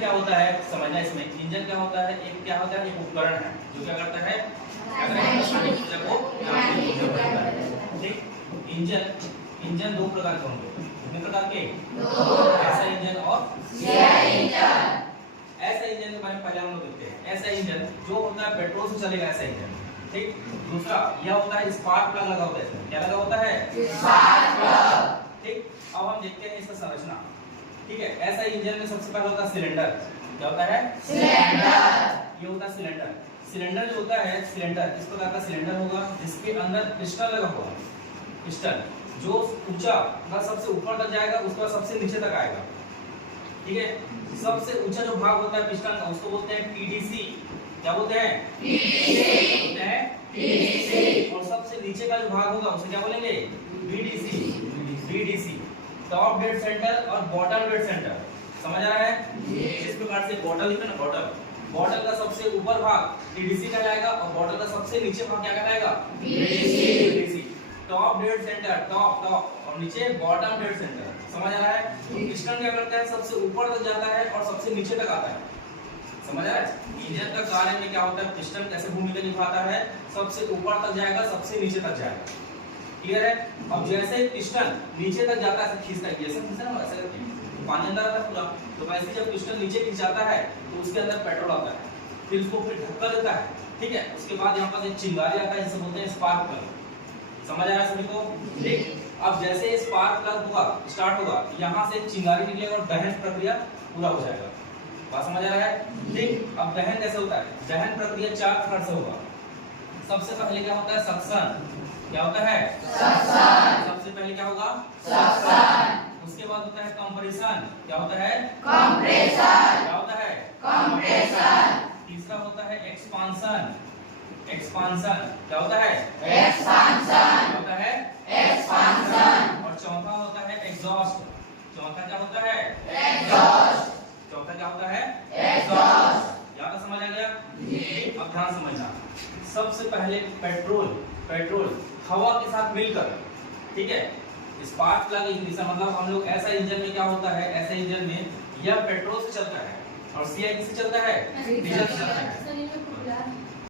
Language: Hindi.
क्या होता है समझना इसमें। इंजन क्या होता है, एक क्या होता है, एक उपकरण है जो क्या करता है, ठीक। इंजन दो प्रकार के होंगे, कितने प्रकार के, ऐसा इंजन और ऐसा इंजन के बारे में पहले हम लोग देखते हैं। ऐसा इंजन जो होता है पेट्रोल से चलेगा, ऐसा इंजन, ठीक। दूसरा यह होता है स्पार्क प्लग लगा होता है इसमें, क्या लगा होता है, स्पार्क प्लग, ठीक। अब हम देखते हैं इसका संरचना, ठीक है। ऐसा इंजन में सबसे पहले होता है सिलेंडर, क्या होता है, सिलेंडर। ये होता है सिलेंडर। सिलेंडर जो होता है, सिलेंडर इस प्रकार का सिलेंडर होगा जिसके अंदर पिस्टन लगा हुआ है। पिस्टन जो ऊंचा मतलब सबसे ऊपर तक जाएगा, उसके बाद सबसे नीचे तक आएगा, ठीक है। सबसे ऊंचा जो भाग होता है पिस्टन का उसको बोलते हैं पीडीसी, क्या बोलते हैं, पीडीसी। और सबसे नीचे का जो भाग होगा उसे क्या बोलेंगे, बीडीसी। टॉप डेड सेंटर और बॉटम डेड सेंटर, समझ आ रहा है। इस प्रकार से बॉटल लिखो ना, बॉटल का सबसे ऊपर भाग पीडीसी का जाएगा और बॉटल का सबसे नीचे भाग क्या कहलाएगा, BDC. Top dead centre, top और नीचे बॉटम डेड सेंटर, समझ आ रहा है। पिस्टन क्या करता है, सबसे ऊपर तक जाता है और सबसे नीचे तक आता है, समझ आ रहा है। इंजन का कार्य में क्या होता है, पिस्टन कैसे भूमिका निभाता है, सबसे ऊपर तक जाएगा, सबसे नीचे तक जाएगा, क्लियर है। अब जैसे ही पिस्टन नीचे तक जाता है, खींचता है, जैसे खींचता है ना वैसे करके पानी अंदर आता है पूरा, तो वैसे जब पिस्टन नीचे खींचाता है तो उसके अंदर पेट्रोल आता है, फिर उसको फिर धक्का देता है, ठीक है। उसके बाद यहाँ पर एक चिंगारी आता है जिसे बोलते हैं स्पार्क प्लग, समझ आ रहा है सभी को, ठीक। अब जैसे स्पार्क प्लग होगा, स्टार्ट होगा, यहाँ से चिंगारी निकलेगा और दहन प्रक्रिया पूरा हो जाएगा, बात समझ आ रहा है, ठीक। अब दहन कैसे होता है, दहन प्रक्रिया 4 प्रकार से होगा। सबसे पहले क्या होता है, सक्शन, क्या होता है, सक्शन। सबसे पहले क्या होगा, सक्शन। उसके बाद होता है कंप्रेशन, क्या होता है, कंप्रेशन। क्या होता है, कंप्रेशन। तीसरा होता है एक्सपांशन, क्या होता है, एक्सपांशन। क्या होता है, एक्सपांशन। और चौथा होता है एग्जॉस्ट, चौथा क्या होता है, एग्जॉस्ट। चौथा क्या होता है, एग्जॉस्ट। यहाँ तक समझ आ गया, अब ध्यान समझना। सबसे पहले पेट्रोल हवा के साथ मिलकर, ठीक है, स्पार्क प्लग इग्निशन, मतलब हम लोग ऐसा इंजन में क्या होता है, ऐसा इंजन में यह पेट्रोल से चलता है और सीआई किससे चलता है, डीजल से चलता है।